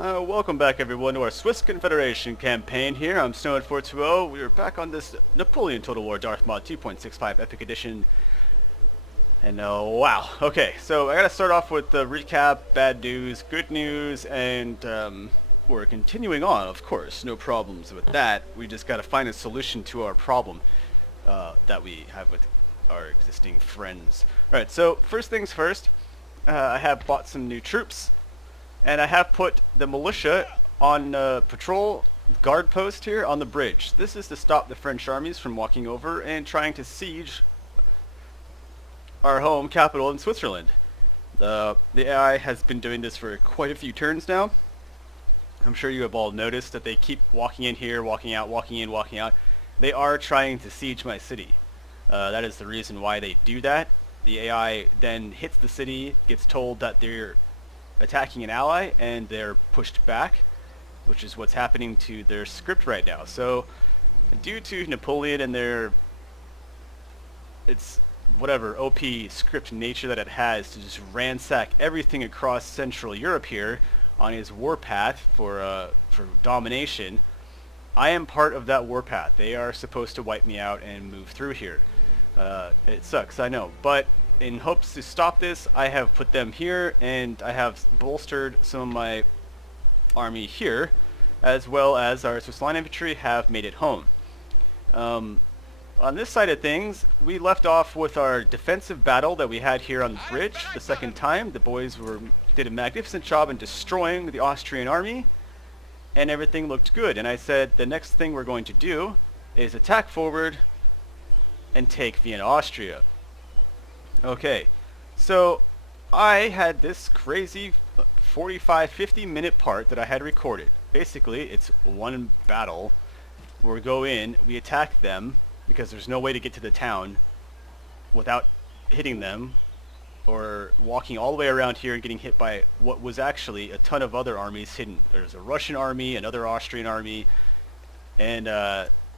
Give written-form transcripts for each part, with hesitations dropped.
Welcome back everyone to our Swiss Confederation campaign here. I'm Ep12. We are back on this Napoleon Total War Darthmod 2.65 Epic Edition. And wow. Okay, so I gotta start off with the recap, bad news, good news, and we're continuing on, of course. No problems with that. We just gotta find a solution to our problem that we have with our existing friends. Alright, so first things first, I have bought some new troops. And I have put the militia on patrol guard post here on the bridge. This is to stop the French armies from walking over and trying to siege our home capital in Switzerland. The AI has been doing this for quite a few turns now. I'm sure you have all noticed that they keep walking in here, walking out, walking in, walking out. They are trying to siege my city. That is the reason why they do that. The AI then hits the city, gets told that they're attacking an ally, and they're pushed back, which is what's happening to their script right now. So due to Napoleon and their whatever OP script nature that it has to just ransack everything across Central Europe here on his warpath for domination, I am part of that warpath. They are supposed to wipe me out and move through here. It sucks, I know, but in hopes to stop this, I have put them here, and I have bolstered some of my army here, as well as our Swiss line infantry have made it home. On this side of things, we left off with our defensive battle that we had here on the bridge the second time. The boys did a magnificent job in destroying the Austrian army, and everything looked good. And I said the next thing we're going to do is attack forward and take Vienna, Austria. Okay, so I had this crazy 45-50 minute part that I had recorded. Basically, it's one battle. We go in, we attack them, because there's no way to get to the town without hitting them, or walking all the way around here and getting hit by what was actually a ton of other armies hidden. There's a Russian army, another Austrian army, and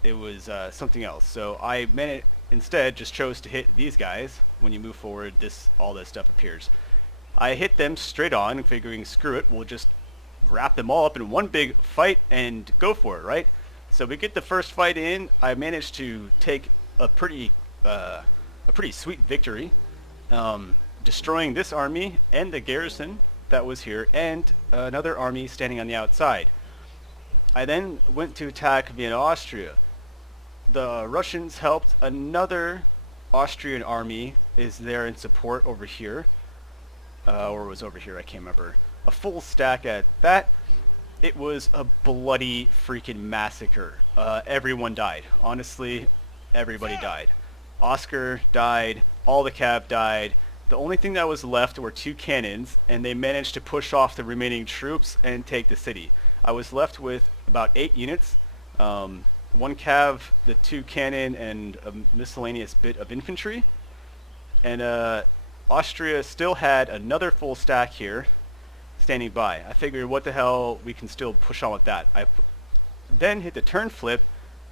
it was something else. So I instead just chose to hit these guys. When you move forward, all this stuff appears. I hit them straight on, figuring screw it, we'll just wrap them all up in one big fight and go for it, right? So we get the first fight in. I managed to take a pretty sweet victory, destroying this army and the garrison that was here, and another army standing on the outside. I then went to attack Vienna, Austria. The Russians helped. Another Austrian army is there in support over here, or was over here, I can't remember. A full stack at that. It was a bloody freaking massacre. Everyone died. Honestly, everybody died. Oscar died, all the cav died. The only thing that was left were 2 cannons, and they managed to push off the remaining troops and take the city. I was left with about 8 units. 1 cav, the 2 cannon, and a miscellaneous bit of infantry. And Austria still had another full stack here standing by. I figured, what the hell, we can still push on with that. I then hit the turn flip.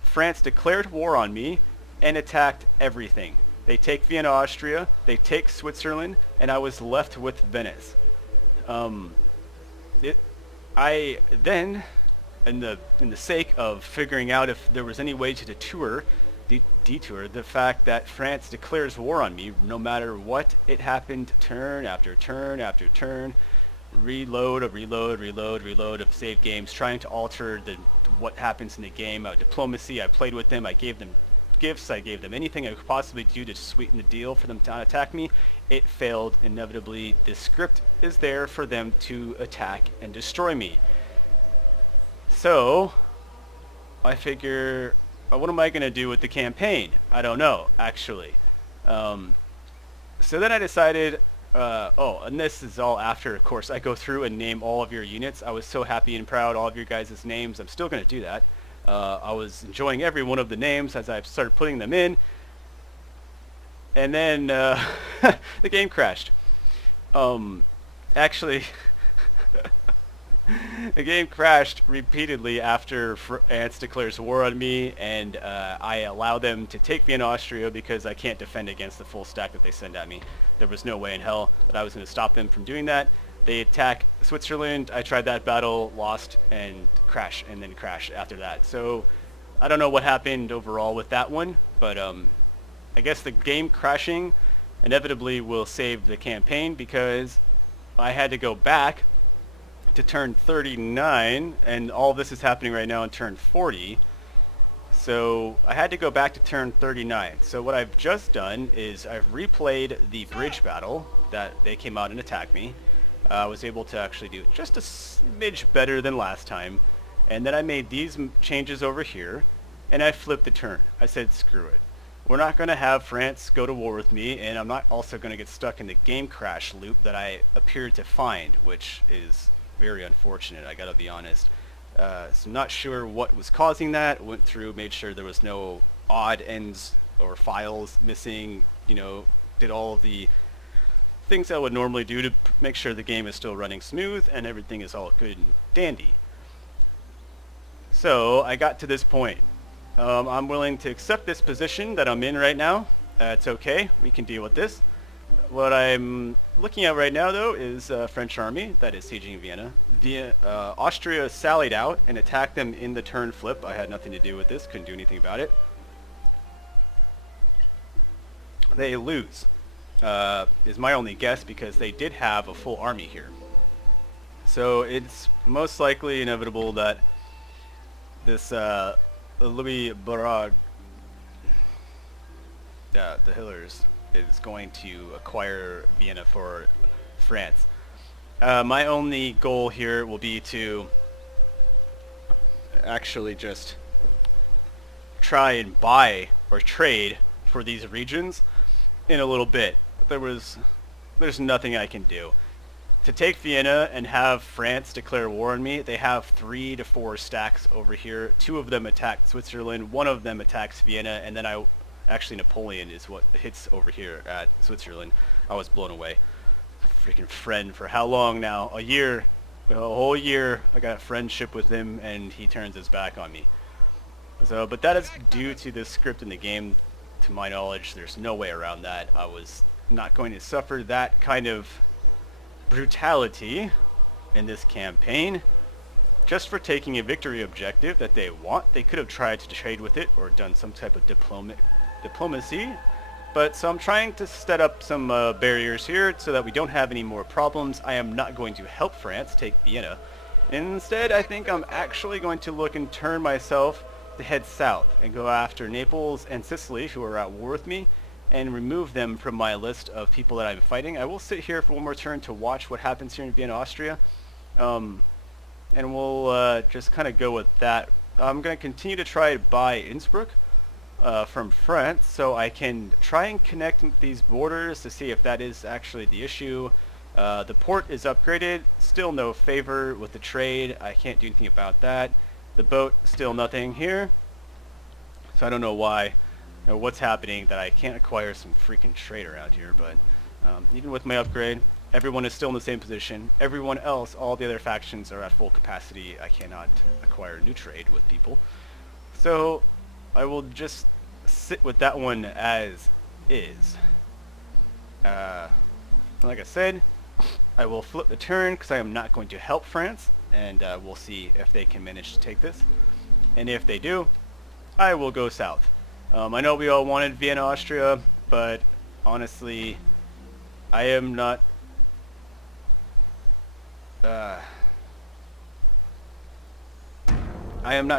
France declared war on me and attacked everything. They take Vienna, Austria, they take Switzerland, and I was left with Venice. I then, in the sake of figuring out if there was any way to detour the fact that France declares war on me, no matter what, it happened turn after turn after turn, reload of save games, trying to alter what happens in the game. Diplomacy, I played with them, I gave them gifts, I gave them anything I could possibly do to sweeten the deal for them to attack me. It failed inevitably. This script is there for them to attack and destroy me. So I figure, what am I going to do with the campaign? I don't know, actually. So then I decided, and this is all after, of course, I go through and name all of your units. I was so happy and proud, all of your guys' names. I'm still going to do that. I was enjoying every one of the names as I started putting them in. And then the game crashed. Actually, the game crashed repeatedly after France declares war on me, and I allow them to take Vienna, Austria, because I can't defend against the full stack that they send at me. There was no way in hell that I was going to stop them from doing that. They attack Switzerland. I tried that battle, lost, and then crash after that. So I don't know what happened overall with that one, but I guess the game crashing inevitably will save the campaign because I had to go back to turn 39, and all this is happening right now in turn 40. So I had to go back to turn 39. So what I've just done is I've replayed the bridge battle that they came out and attacked me. I was able to actually do just a smidge better than last time. And then I made these changes over here, and I flipped the turn. I said, screw it. We're not going to have France go to war with me, and I'm not also going to get stuck in the game crash loop that I appeared to find, which is very unfortunate, I gotta be honest. So I'm not sure what was causing that. Went through, made sure there was no odd ends or files missing, did all of the things I would normally do to make sure the game is still running smooth and everything is all good and dandy. So I got to this point. I'm willing to accept this position that I'm in right now. It's okay, we can deal with this. What I'm looking at right now, though, is a French army that is sieging Vienna. Austria sallied out and attacked them in the turn flip. I had nothing to do with this, couldn't do anything about it. They lose, is my only guess, because they did have a full army here. So it's most likely inevitable that this Louis Barrage, the Hillers, is going to acquire Vienna for France. My only goal here will be to actually just try and buy or trade for these regions in a little bit. There's nothing I can do. To take Vienna and have France declare war on me, they have 3 to 4 stacks over here. 2 of them attacked Switzerland, 1 of them attacks Vienna, and then actually Napoleon is what hits over here at Switzerland. I was blown away. Freaking friend for how long now? A year. A whole year I got a friendship with him and he turns his back on me. So, but that is due to the script in the game. To my knowledge, there's no way around that. I was not going to suffer that kind of brutality in this campaign just for taking a victory objective that they want. They could have tried to trade with it or done some type of diplomacy, but so I'm trying to set up some barriers here so that we don't have any more problems. I am not going to help France take Vienna. Instead, I think I'm actually going to look and turn myself to head south and go after Naples and Sicily, who are at war with me, and remove them from my list of people that I'm fighting. I will sit here for one more turn to watch what happens here in Vienna, Austria, and we'll just kind of go with that. I'm going to continue to try to buy Innsbruck from France, so I can try and connect these borders to see if that is actually the issue. The port is upgraded, still no favor with the trade. I can't do anything about that. The boat, still nothing here, so I don't know why. What's happening that I can't acquire some freaking trade around here, but even with my upgrade, everyone is still in the same position. Everyone else, all the other factions are at full capacity. I cannot acquire new trade with people. So I will just sit with that one as is. Like I said, I will flip the turn because I am not going to help France, and we'll see if they can manage to take this. And if they do, I will go south. I know we all wanted Vienna, Austria, but honestly, I am not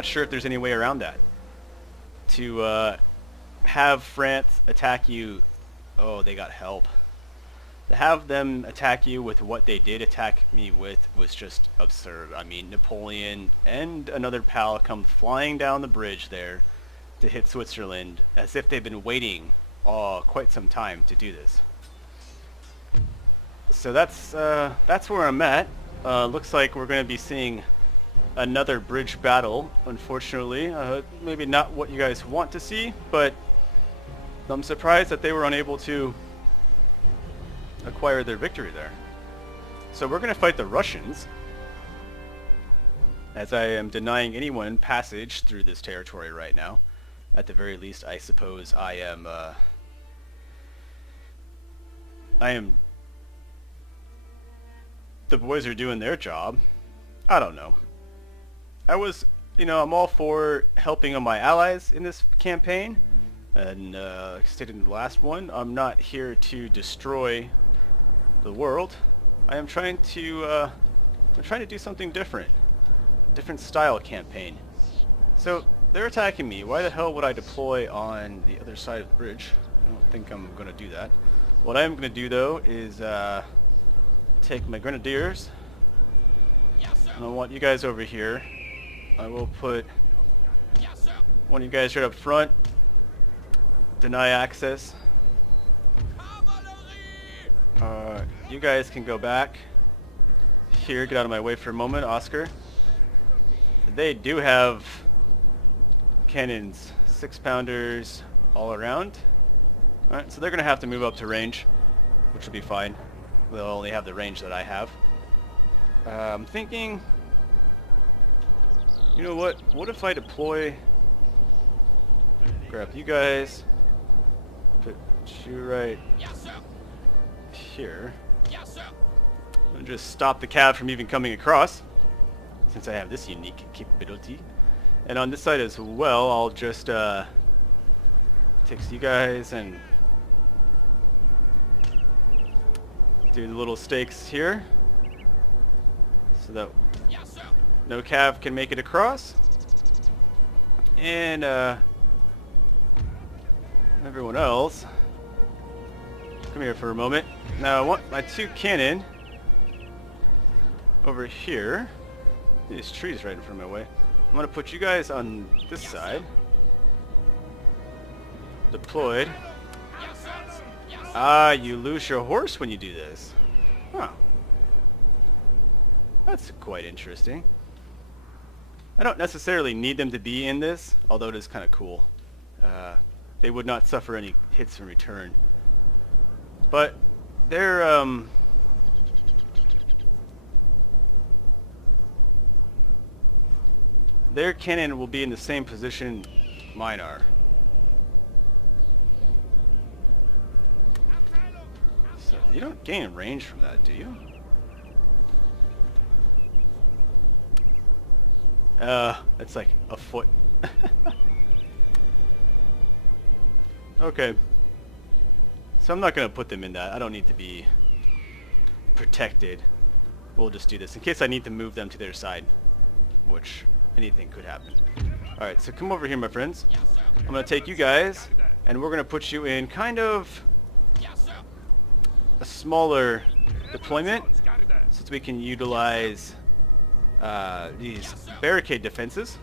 sure if there's any way around that. To have France attack you, oh, they got help. To have them attack you with what they did attack me with was just absurd. I mean, Napoleon and another pal come flying down the bridge there to hit Switzerland as if they've been waiting quite some time to do this. So that's where I'm at. Looks like we're going to be seeing another bridge battle, unfortunately. Maybe not what you guys want to see, but I'm surprised that they were unable to acquire their victory there. So we're going to fight the Russians, as I am denying anyone passage through this territory right now. At the very least, I suppose I am the boys are doing their job. I don't know. I'm all for helping on my allies in this campaign. And like I stated in the last one, I'm not here to destroy the world. I'm trying to do something different. Different style campaign. So, they're attacking me. Why the hell would I deploy on the other side of the bridge? I don't think I'm going to do that. What I am going to do, though, is take my grenadiers. And I want you guys over here. I will put one of you guys right up front. Deny access. You guys can go back. Here, get out of my way for a moment, Oscar. They do have cannons, 6-pounders all around. Alright, so they're going to have to move up to range, which will be fine. They'll only have the range that I have. I'm thinking, you know what? What if I deploy, grab you guys, put you right here, and just stop the cav from even coming across, since I have this unique capability. And on this side as well, I'll just take you guys and do the little stakes here, so that no cav can make it across. And everyone else, come here for a moment. Now I want my 2 cannon over here. These trees right in front of my way. I'm gonna put you guys on this side. Deployed. Ah, you lose your horse when you do this. Huh. That's quite interesting. I don't necessarily need them to be in this, although it is kind of cool. They would not suffer any hits in return. But their cannon will be in the same position mine are. So you don't gain range from that, do you? It's like a foot. Okay. So I'm not going to put them in that. I don't need to be protected. We'll just do this in case I need to move them to their side, which anything could happen. Alright, so come over here, my friends. I'm going to take you guys, and we're going to put you in kind of a smaller deployment, so that we can utilize these barricade defenses.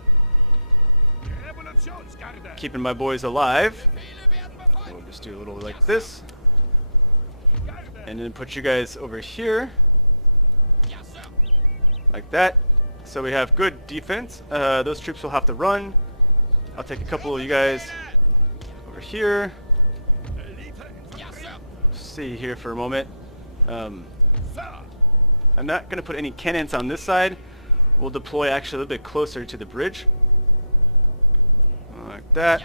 Keeping my boys alive. We'll just do a little like this. And then put you guys over here. Like that. So we have good defense. Those troops will have to run. I'll take a couple of you guys over here. See here for a moment. I'm not going to put any cannons on this side. We'll deploy actually a little bit closer to the bridge. Like that.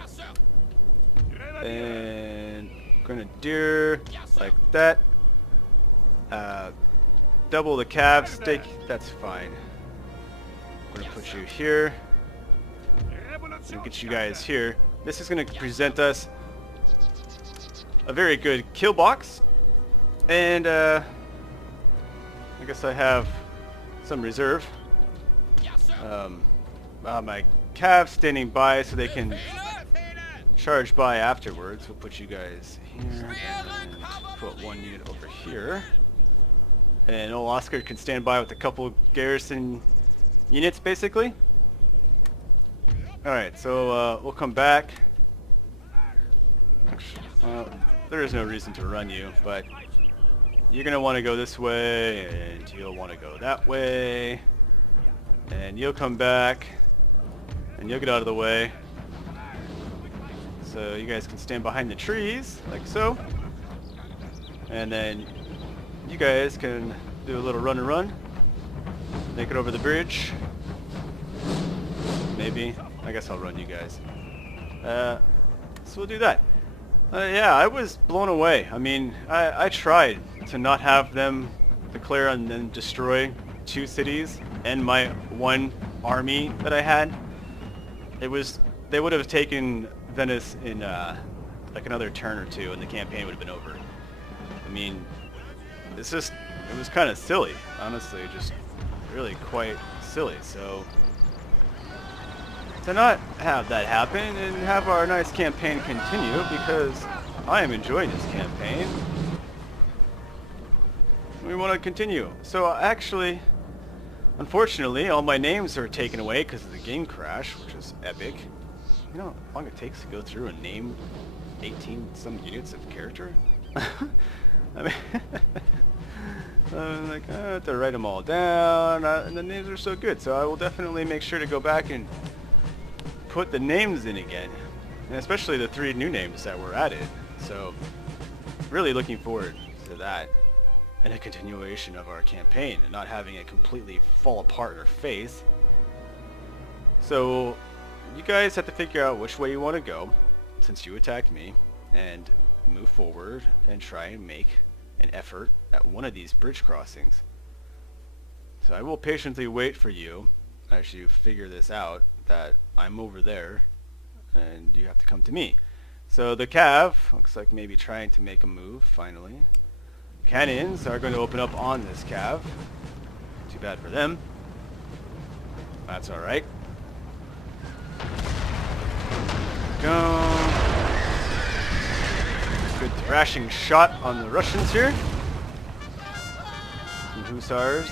And grenadier like that. Double the cav stake. That's fine. We're going to put you here. And get you guys here. This is going to present us a very good kill box. And I guess I have some reserve. My cav standing by so they can charge by afterwards. We'll put you guys here and put one unit over here. And old Oscar can stand by with a couple garrison units basically. Alright, so we'll come back. Well, there is no reason to run you, but you're going to want to go this way, and you'll want to go that way. And you'll come back, and you'll get out of the way. So you guys can stand behind the trees, like so. And then you guys can do a little run and run. Make it over the bridge. Maybe. I guess I'll run you guys. So we'll do that. Yeah, I was blown away. I mean, I tried to not have them declare and then destroy 2 cities and my 1 army that I had, they would have taken Venice in like another turn or 2, and the campaign would have been over. I mean, it was kind of silly, honestly, just really quite silly. So to not have that happen and have our nice campaign continue, because I am enjoying this campaign, we want to continue. So actually, unfortunately, all my names are taken away because of the game crash, which is epic. You know how long it takes to go through and name 18 some units of character? I mean, I'm like, I have to write them all down, and the names are so good. So I will definitely make sure to go back and put the names in again, and especially the 3 new names that were added. So really looking forward to that, and a continuation of our campaign, and not having it completely fall apart in our face. So you guys have to figure out which way you want to go, since you attacked me, and move forward and try and make an effort at one of these bridge crossings. So I will patiently wait for you as you figure this out, that I'm over there and you have to come to me. So the cav looks like maybe trying to make a move finally. Cannons are going to open up on this cav. Too bad for them. That's alright. Go. Good thrashing shot on the Russians here. Some hussars.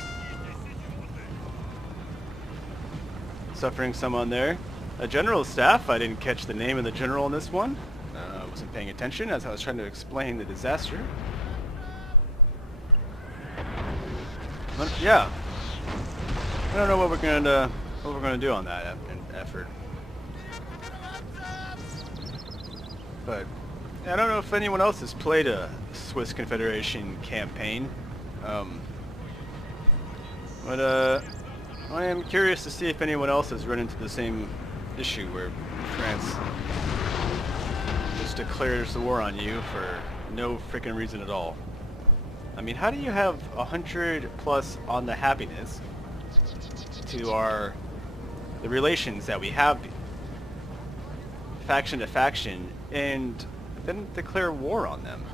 Suffering some on there. A general staff. I didn't catch the name of the general in this one. I wasn't paying attention as I was trying to explain the disaster. But yeah, I don't know what we're gonna do on that effort. But I don't know if anyone else has played a Swiss Confederation campaign. But I am curious to see if anyone else has run into the same issue where France just declares the war on you for no freaking reason at all. I mean, how do you have 100+ on the happiness to the relations that we have, faction to faction, and then declare war on them?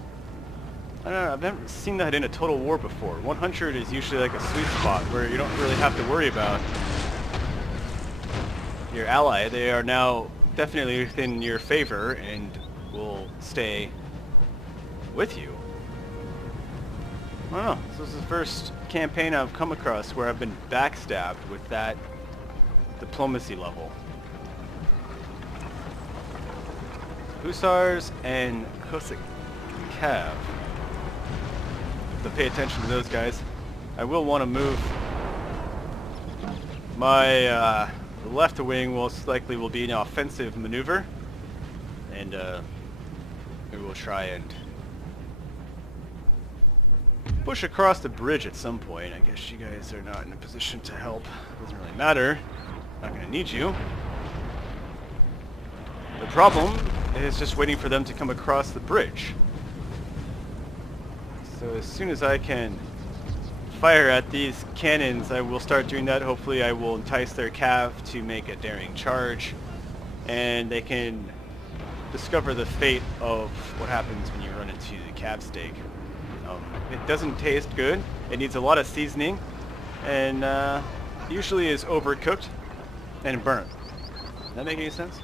I don't know, I've never seen that in a Total War before. 100 is usually like a sweet spot where you don't really have to worry about your ally. They are now definitely within your favor and will stay with you. I don't know, this is the first campaign I've come across where I've been backstabbed with that diplomacy level. Hussars and Cossack Cav. So pay attention to those guys. I will want to move. My left wing most likely will be an offensive maneuver, and we will try and push across the bridge at some point. I guess you guys are not in a position to help. Doesn't really matter. Not going to need you. The problem is just waiting for them to come across the bridge. So as soon as I can fire at these cannons, I will start doing that. Hopefully I will entice their cav to make a daring charge, and they can discover the fate of what happens when you run into the cav stake. It doesn't taste good. It needs a lot of seasoning, and usually is overcooked and burnt. Does that make any sense?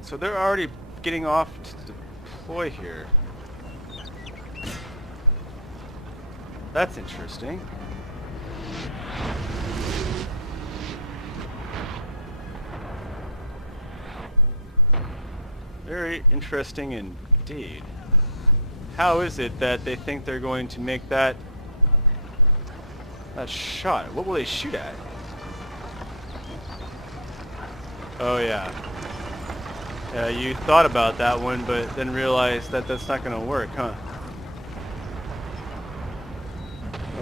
So they're already getting off to deploy here. That's interesting. Very interesting indeed. How is it that they think they're going to make that shot? What will they shoot at? Oh yeah. Yeah, you thought about that one, but then realized that that's not going to work, huh?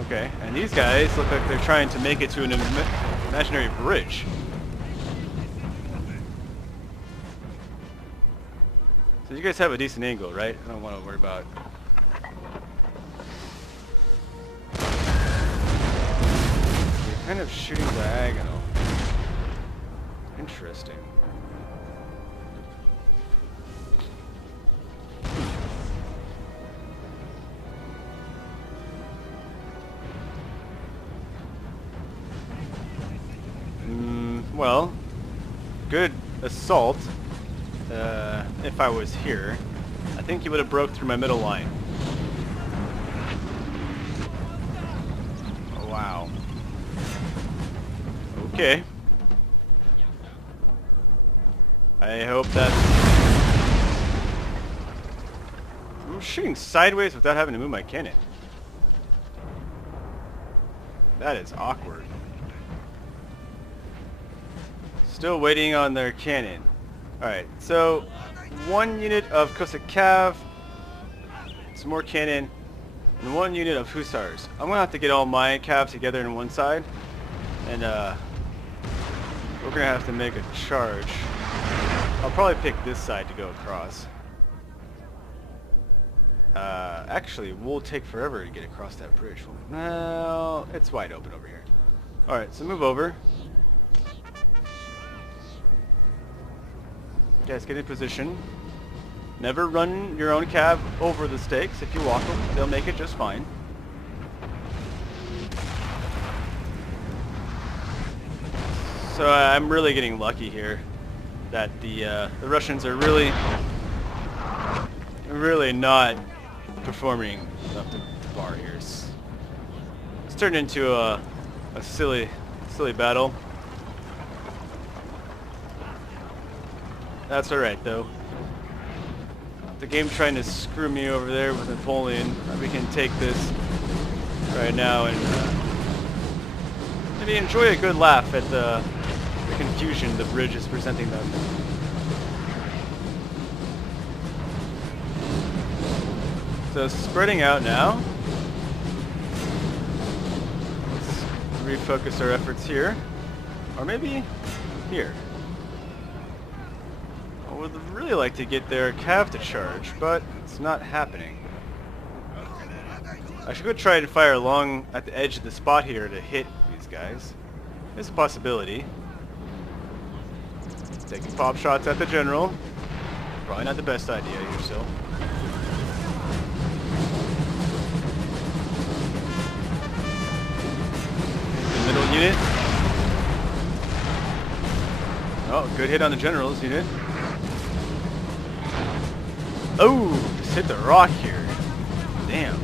Okay, and these guys look like they're trying to make it to an imaginary bridge. So you guys have a decent angle, right? I don't want to worry about kind of shooting diagonal. Interesting. Well, good assault. If I was here, I think he would have broke through my middle line. Oh, wow. Okay. I hope that... I'm shooting sideways without having to move my cannon. That is awkward. Still waiting on their cannon. Alright, so 1 unit of Cossack Cav, some more cannon, and 1 unit of Hussars. I'm gonna have to get all my Cav together in one side, and we're gonna have to make a charge. I'll probably pick this side to go across. Actually, we'll take forever to get across that bridge. No, it's wide open over here. Alright, so move over. Guys, get in position. Never run your own Cav over the stakes. If you walk them, they'll make it just fine. So I'm really getting lucky here that the Russians are really not performing up to par here. It's turned into a silly battle. That's alright though. The game trying to screw me over there with Napoleon. We can take this right now and maybe enjoy a good laugh at the confusion the bridge is presenting them. So spreading out now. Let's refocus our efforts here. Or maybe here. I would really like to get their Cav to charge, but it's not happening. I should go try and fire along at the edge of the spot here to hit these guys. It's a possibility. Taking pop shots at the general. Probably not the best idea here still. The middle unit. Oh, good hit on the general's unit. Oh, just hit the rock here. Damn.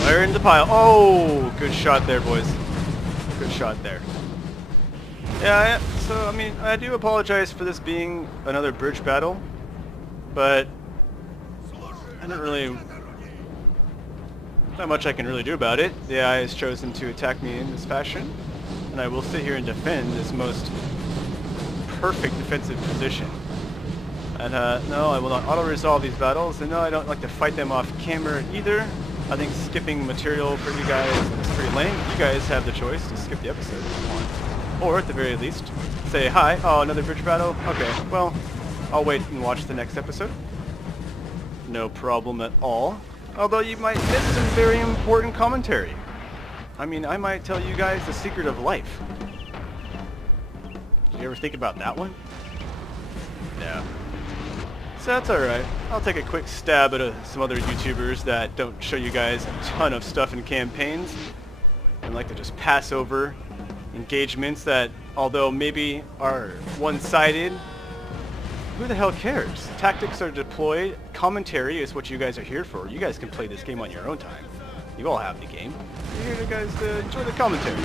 Fire in the pile. Oh, good shot there, boys. Good shot there. Yeah, so, I mean, I do apologize for this being another bridge battle, but I didn't really... Not much I can really do about it. The AI has chosen to attack me in this fashion, and I will sit here and defend this most perfect defensive position. And no, I will not auto-resolve these battles, and no, I don't like to fight them off camera either. I think skipping material for you guys is pretty lame. You guys have the choice to skip the episode if you want. Or, at the very least, say, hi, oh, another bridge battle? Okay, well, I'll wait and watch the next episode. No problem at all. Although you might miss some very important commentary. I mean, I might tell you guys the secret of life. Did you ever think about that one? No. So that's alright. I'll take a quick stab at some other YouTubers that don't show you guys a ton of stuff in campaigns and like to just pass over engagements that, although maybe are one-sided, who the hell cares? Tactics are deployed, commentary is what you guys are here for. You guys can play this game on your own time. You all have the game. You're here to guys to enjoy the commentary.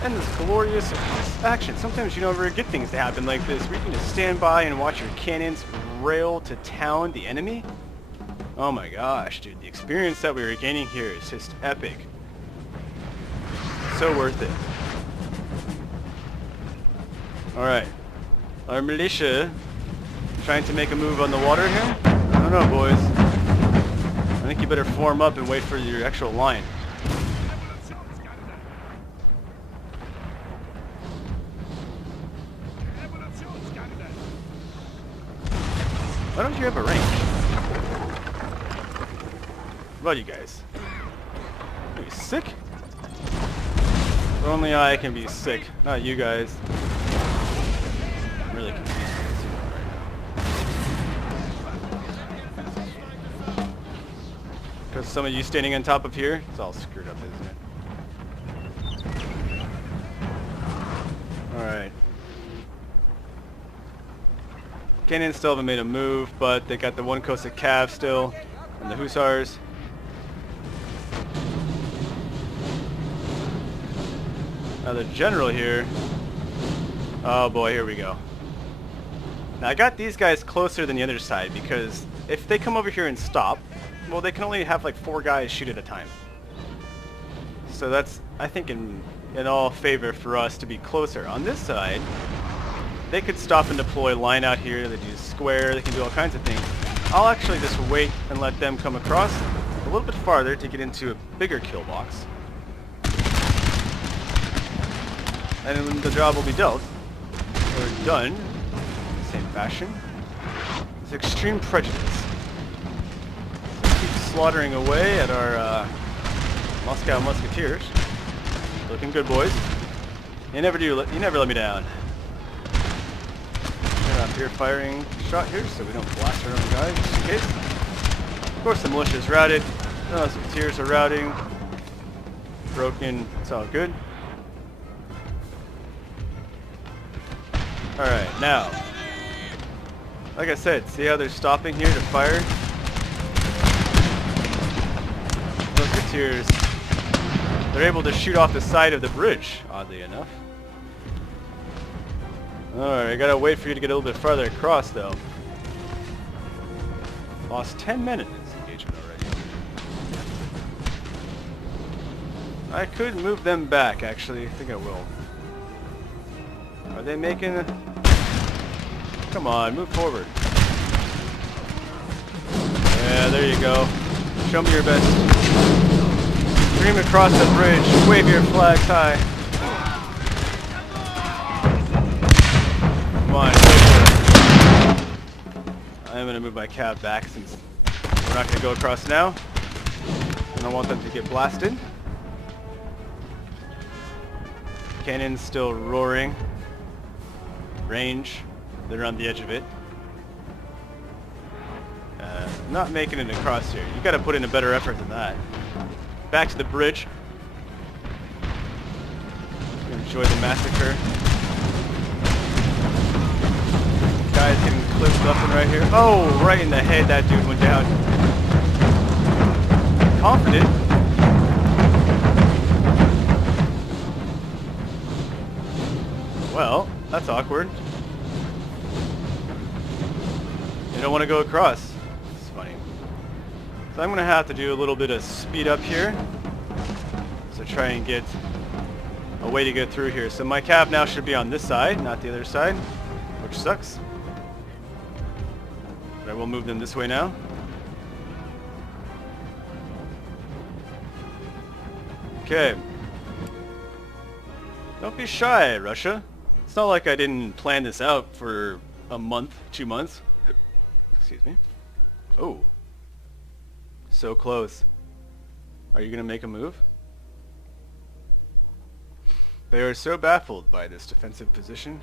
And this glorious action. Sometimes you don't ever get things to happen like this, where you can just stand by and watch your cannons rail to town the enemy. Oh my gosh, dude, the experience that we were gaining here is just epic. So worth it. Alright. Our militia trying to make a move on the water here? I don't know, boys. I think you better form up and wait for your actual line. Why don't you have a range? about you guys? Are you sick? Only I can be sick, not you guys. I'm really confused with this right now. Because some of you standing on top of here, it's all screwed up, isn't it? Alright. Cannons still haven't made a move, but they got the one coast of Cav still, and the Hussars. Now the general here, oh boy, here we go. Now I got these guys closer than the other side because if they come over here and stop, well, they can only have like 4 guys shoot at a time. So that's, I think, in all favor for us to be closer. On this side, they could stop and deploy, line out here, they do square, they can do all kinds of things. I'll actually just wait and let them come across a little bit farther to get into a bigger kill box. And then the job will be dealt, or done, in the same fashion. It's extreme prejudice. Keep slaughtering away at our Moscow Musketeers. Looking good, boys. You never let me down. They're up here firing shot here, so we don't blast our own guys, just in case. Of course, the militia is routed. The Musketeers are routing. Broken. It's all good. Alright, now, like I said, see how they're stopping here to fire? Musketeers, they're able to shoot off the side of the bridge, oddly enough. Alright, I gotta wait for you to get a little bit farther across, though. Lost 10 men in this engagement already. I could move them back, actually. I think I will. Are they making a... Come on, move forward. Yeah, there you go. Show me your best. Stream across the bridge. Wave your flags high. Come on, go for it. I'm going to move my cab back since we're not going to go across now. I don't want them to get blasted. Cannon's still roaring. Range, they're on the edge of it. Not making it across here. You gotta put in a better effort than that. Back to the bridge. Enjoy the massacre. Guys getting clipped up and right here. Oh, right in the head that dude went down. Confident. Well, that's awkward. You don't want to go across. It's funny. So I'm going to have to do a little bit of speed up here. So try and get a way to get through here. So my cab now should be on this side, not the other side, which sucks. But I will move them this way now. Okay. Don't be shy, Russia. It's not like I didn't plan this out for a month, 2 months. Excuse me. Oh. So close. Are you going to make a move? They are so baffled by this defensive position.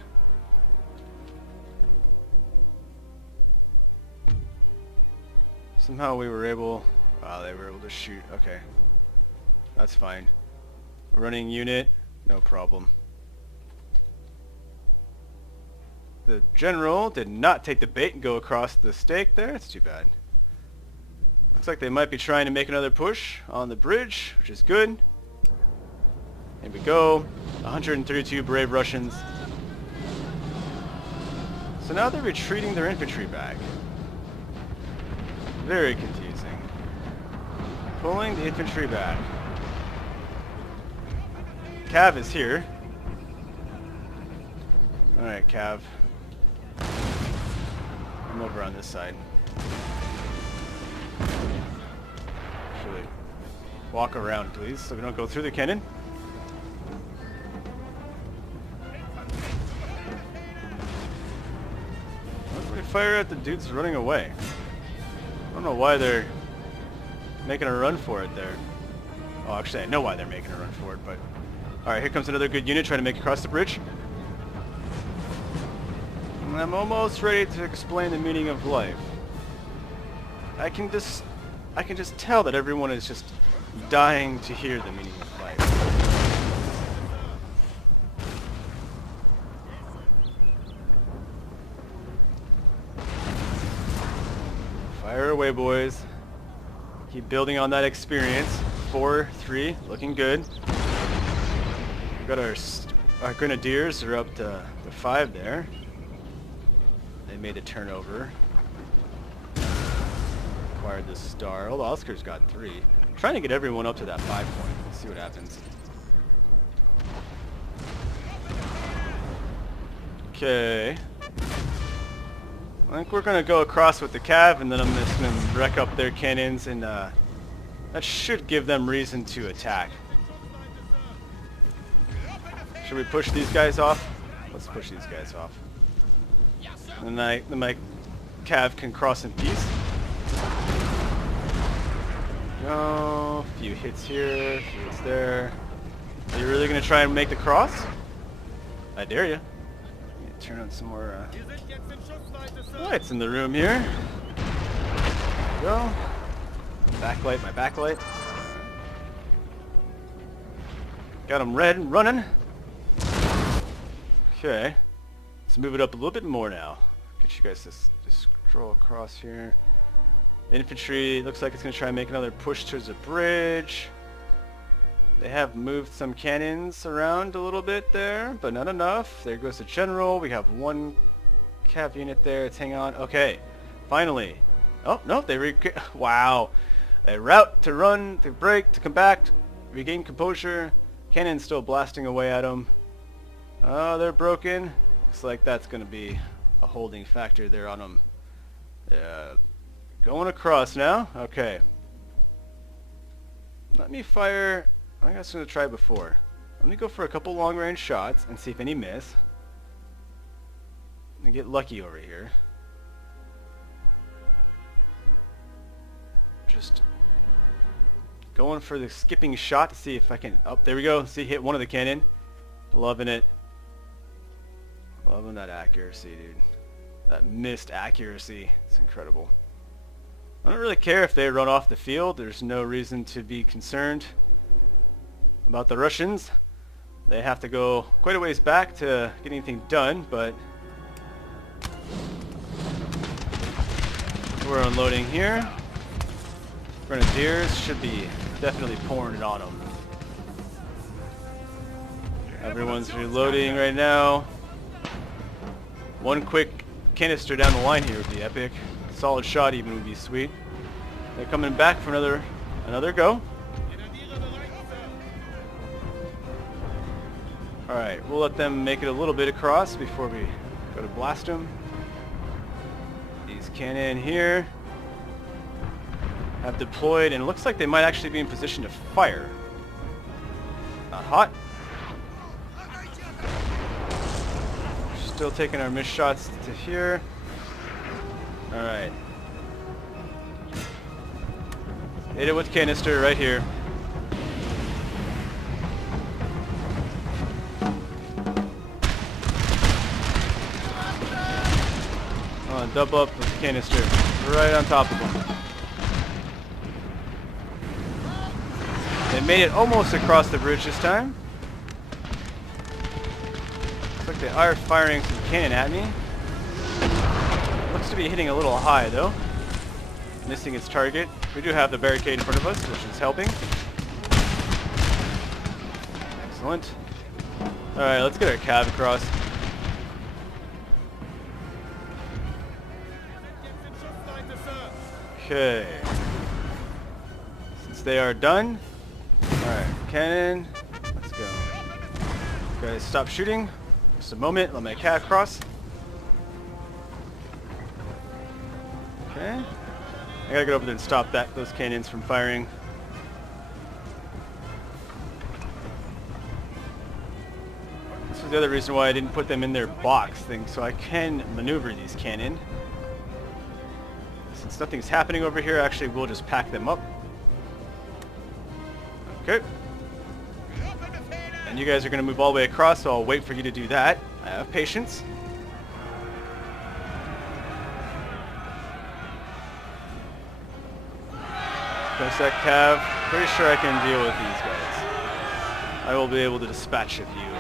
Somehow we were able... Wow, they were able to shoot. Okay. That's fine. Running unit, no problem. The general did not take the bait and go across the stake there. That's too bad. Looks like they might be trying to make another push on the bridge, which is good. Here we go. 132 brave Russians. So now they're retreating their infantry back. Very confusing. Pulling the infantry back. Cav is here. Alright, Cav. I'm over on this side. Actually, walk around, please, so we don't go through the cannon. Why don't we fire at the dudes running away? I don't know why they're making a run for it there. Oh, actually, I know why they're making a run for it, but... Alright, here comes another good unit trying to make it across the bridge. And I'm almost ready to explain the meaning of life. I can just tell that everyone is just dying to hear the meaning of life. Fire away, boys. Keep building on that experience. 4-3, looking good. We've got our grenadiers are up to 5 there. They made a turnover. Acquired the star. Oh, the Oscar's got 3. I'm trying to get everyone up to that 5 point. Let's see what happens. Okay. I think we're going to go across with the Cav, and then I'm just going to wreck up their cannons, and that should give them reason to attack. Should we push these guys off? Let's push these guys off. And then my Cav can cross in peace. Go. A few hits here, a few hits there. Are you really going to try and make the cross? I dare you. Turn on some more lights in the room here. There we go. Backlight, my backlight. Got them red and running. Okay. Let's move it up a little bit more now. Get you guys to scroll across here. The infantry looks like it's going to try and make another push towards the bridge. They have moved some cannons around a little bit there, but not enough. There goes the general. We have one cav unit there. It's hang on. Okay, finally. Oh, no, they wow. A route to run, to break, to come back, regain composure. Cannons still blasting away at them. Oh, they're broken. Looks like that's going to be a holding factor there on them. Going across now. Okay. Let me fire... I think I was going to try before. Let me go for a couple long-range shots and see if any miss. And get lucky over here. Just going for the skipping shot to see if I can... Oh, there we go. See, hit one of the cannon. Loving it. Loving that accuracy, dude. That missed accuracy. It's incredible. I don't really care if they run off the field. There's no reason to be concerned about the Russians. They have to go quite a ways back to get anything done, but we're unloading here. Grenadiers should be definitely pouring it on them. Everyone's reloading right now. One quick canister down the line here would be epic. Solid shot even would be sweet. They're coming back for another go. Alright, we'll let them make it a little bit across before we go to blast them. These cannon here have deployed, and it looks like they might actually be in position to fire. Not hot. Still taking our missed shots to here. Alright. Hit it with canister right here. Oh, double up with the canister. Right on top of them. They made it almost across the bridge this time. Looks like they are firing some cannon at me. Looks to be hitting a little high though. Missing its target. We do have the barricade in front of us, which is helping. Excellent. Alright, let's get our cav across. Okay. Since they are done. Alright, cannon. Let's go. Guys, stop shooting. Just a moment, let my cav cross. Okay. I gotta get over there and stop those cannons from firing. This is the other reason why I didn't put them in their box thing, so I can maneuver these cannon. Since nothing's happening over here, actually we'll just pack them up. Okay. And you guys are going to move all the way across, so I'll wait for you to do that. I have patience. Press that cav. Pretty sure I can deal with these guys. I will be able to dispatch of you.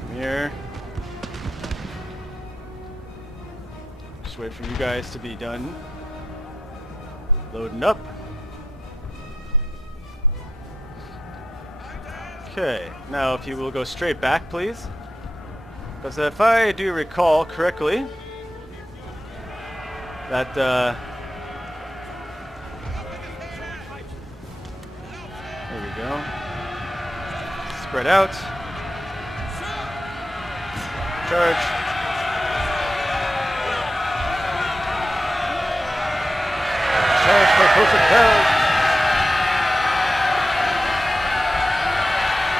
Come here. Just wait for you guys to be done. Loading up. Okay, now if you will go straight back, please. Because if I do recall correctly, that, there we go. Spread out. Charge. Charge for perfect health.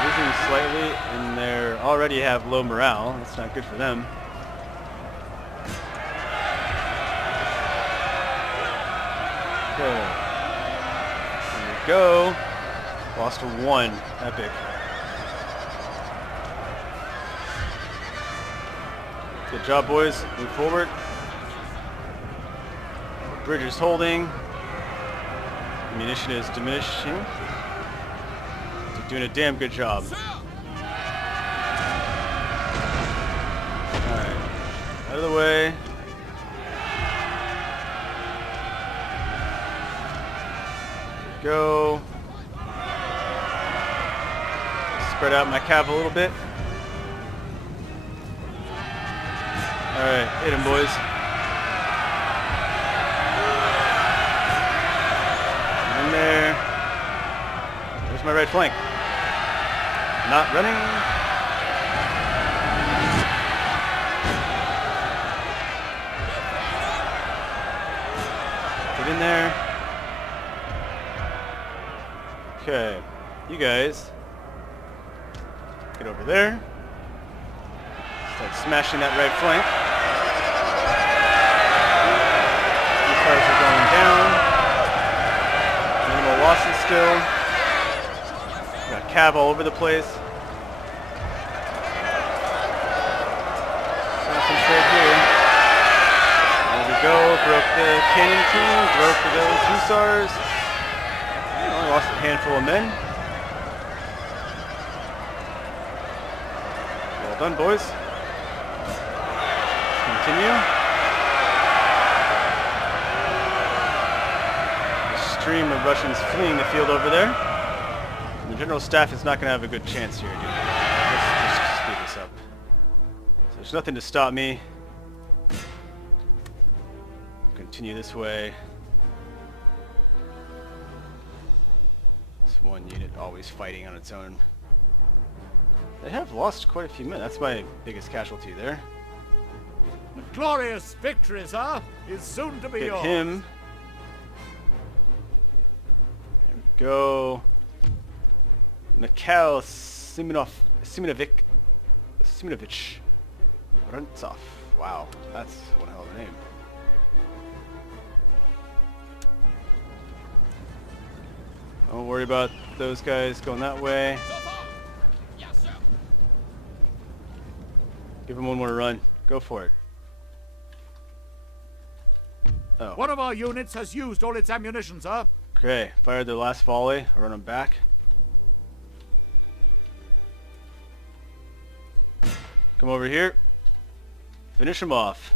Losing slightly, and they already have low morale. That's not good for them. Okay. There we go. Lost to 1. Epic. Good job, boys. Move forward. Bridge is holding. Ammunition is diminishing. They're doing a damn good job. Alright. Out of the way. Go. Spread out my cav a little bit. Alright, hit him, boys. In there. There's my right flank. Not running. Get in there. Okay, you guys get over there. Start smashing that right flank. These cars are going down. Minimal losses still. Got cav all over the place. Concentrate here. There we go. Broke the cannon team. Broke those hussars. Only lost a handful of men. Well done, boys. Continue. The stream of Russians fleeing the field over there. And the general staff is not going to have a good chance here, dude. Let's speed this up. So there's nothing to stop me. Continue this way. One unit always fighting on its own. They have lost quite a few men. That's my biggest casualty there. A glorious victory, sir, is soon to be yours. Get him. There we go. Mikhail Simonovich Vorontsov. Wow, that's one hell of a name. Don't worry about those guys going that way. Give them one more run. Go for it. Oh. One of our units has used all its ammunition, sir. Okay, fire their last volley. I'll run them back. Come over here. Finish them off.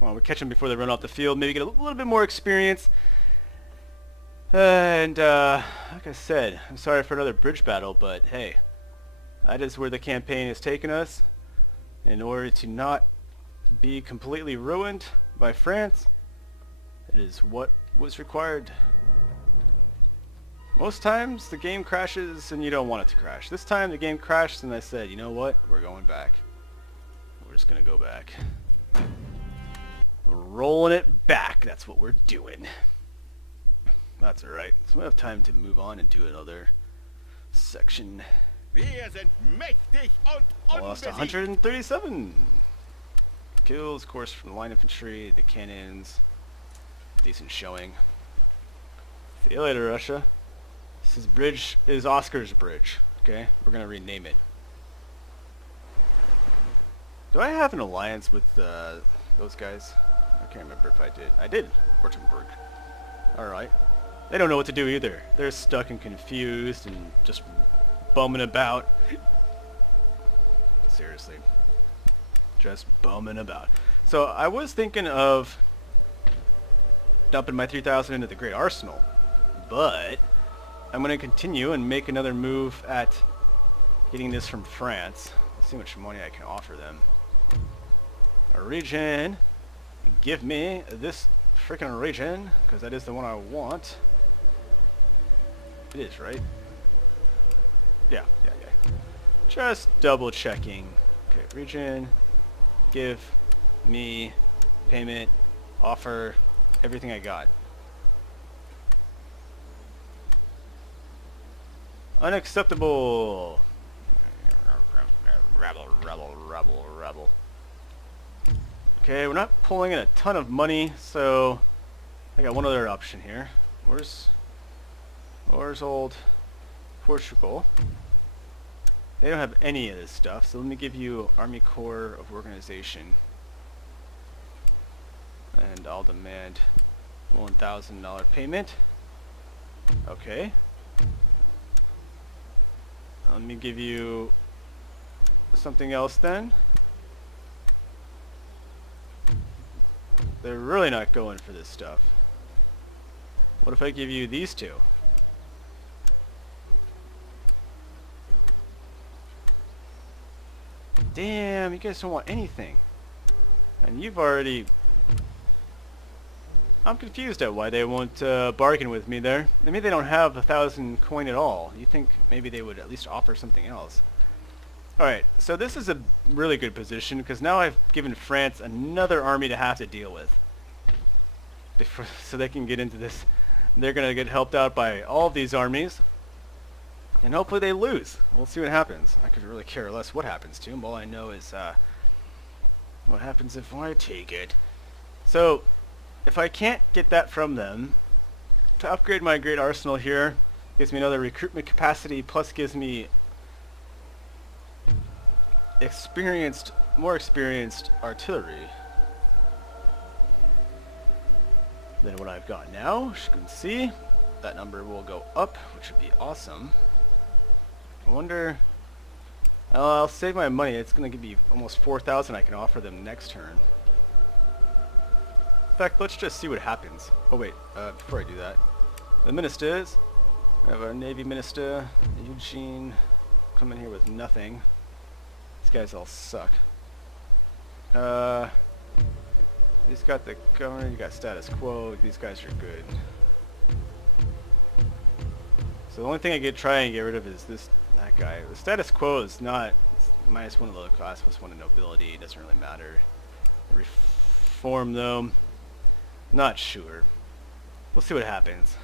Well, we'll catch them before they run off the field. Maybe get a little bit more experience. And, like I said, I'm sorry for another bridge battle, but hey, that is where the campaign has taken us. In order to not be completely ruined by France, it is what was required. Most times, the game crashes and you don't want it to crash. This time, the game crashed and I said, you know what? We're going back. We're just going to go back. We're rolling it back. That's what we're doing. That's alright. So we have time to move on and do another section. I lost 137 kills, of course, from the line infantry, the cannons. decent showing. See you later, Russia. This bridge is Oscar's bridge. Okay, we're gonna rename it. Do I have an alliance with those guys? I can't remember if I did. I did. Württemberg. Alright. They don't know what to do either. They're stuck and confused and just bumming about. Seriously. Just bumming about. So I was thinking of dumping my 3,000 into the Great Arsenal. But I'm going to continue and make another move at getting this from France. Let's see how much money I can offer them. A region. Give me this freaking region, because that is the one I want. It is, right? Yeah. Just double checking. Okay, region. Give me payment, offer, everything I got. Unacceptable. Rebel. Okay, we're not pulling in a ton of money, so I got one other option here. Where's old Portugal? They don't have any of this stuff, so let me give you Army Corps of Organization. And I'll demand $1,000 payment. Okay. Let me give you something else then. They're really not going for this stuff. What if I give you these two? Damn, you guys don't want anything. And you've already... I'm confused at why they won't bargain with me there. Maybe they don't have 1,000 coin at all. You think maybe they would at least offer something else. Alright, so this is a really good position, because now I've given France another army to have to deal with. So they can get into this. They're going to get helped out by all of these armies. And hopefully they lose. We'll see what happens. I could really care less what happens to them. All I know is what happens if I take it. So, if I can't get that from them, to upgrade my great arsenal here, gives me another recruitment capacity, plus gives me more experienced artillery than what I've got now. As you can see, that number will go up, which would be awesome. I wonder... I'll save my money. It's going to give me almost 4,000 I can offer them next turn. In fact, let's just see what happens. Oh wait, before I do that, the ministers. We have our Navy Minister, Eugene, coming here with nothing. These guys all suck. He's got the governor, you got status quo, these guys are good. So the only thing I could try and get rid of is that guy. The status quo is not, it's -1 of low class, +1 of nobility, it doesn't really matter. Reform though, not sure. We'll see what happens.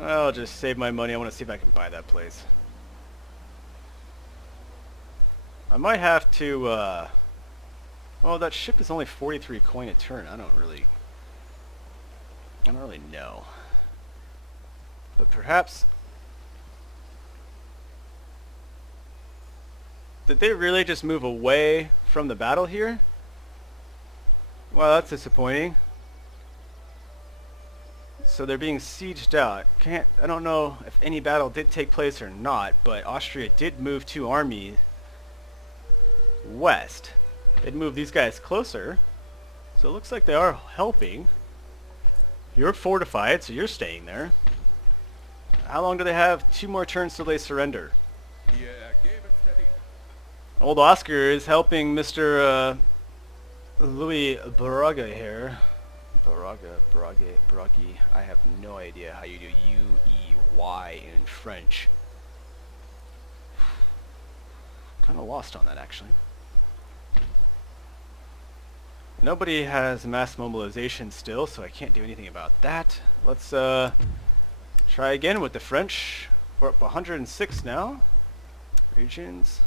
I'll just save my money, I want to see if I can buy that place. I might have to, oh, that ship is only 43 coin a turn. I don't really know. But perhaps... Did they really just move away from the battle here? Well, that's disappointing. So they're being sieged out. I don't know if any battle did take place or not, but Austria did move 2 armies west. They'd move these guys closer. So it looks like they are helping. You're fortified, so you're staying there. How long do they have? 2 more turns till they surrender. Yeah, gave it steady. Old Oscar is helping Mr. Louis Braga here. Bragi. I have no idea how you do U-E-Y in French. Kind of lost on that, actually. Nobody has mass mobilization still, so I can't do anything about that. Let's try again with the French. We're up 106 now. Regions.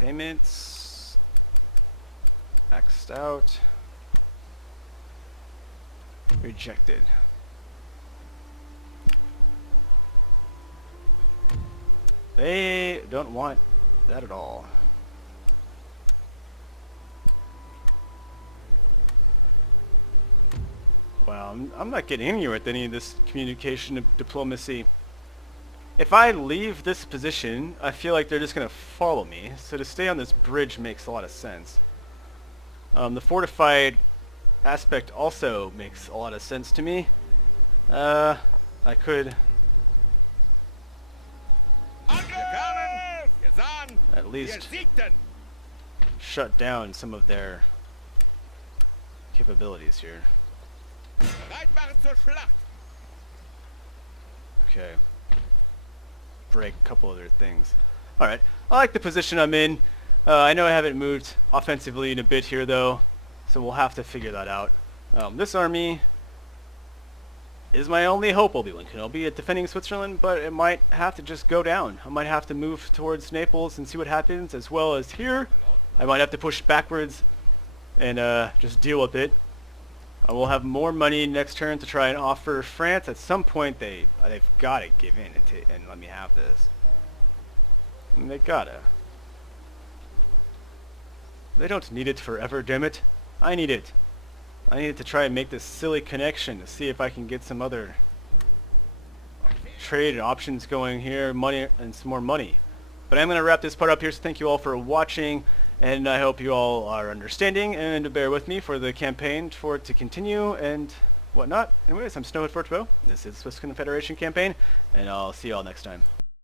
Payments. maxed out. Rejected. They don't want that at all. Wow, I'm not getting anywhere with any of this communication and diplomacy. If I leave this position, I feel like they're just going to follow me. So to stay on this bridge makes a lot of sense. The fortified aspect also makes a lot of sense to me. I could at least shut down some of their capabilities here. Okay. Break a couple other things. Alright, I like the position I'm in. I know I haven't moved offensively in a bit here though, so we'll have to figure that out. This army is my only hope, Obi-Wan Kenobi, at defending Switzerland, but it might have to just go down. I might have to move towards Naples and see what happens, as well as here. I might have to push backwards and just deal with it. I will have more money next turn to try and offer France. At some point, they've got to give in and let me have this. And they gotta. They don't need it forever, damn it. I need it. I need to try and make this silly connection to see if I can get some other trade and options going here, money and some more money. But I'm going to wrap this part up here, so thank you all for watching, and I hope you all are understanding and bear with me for the campaign for it to continue and whatnot. Anyways, I'm Snowhead 412. This is Swiss Confederation campaign, and I'll see you all next time.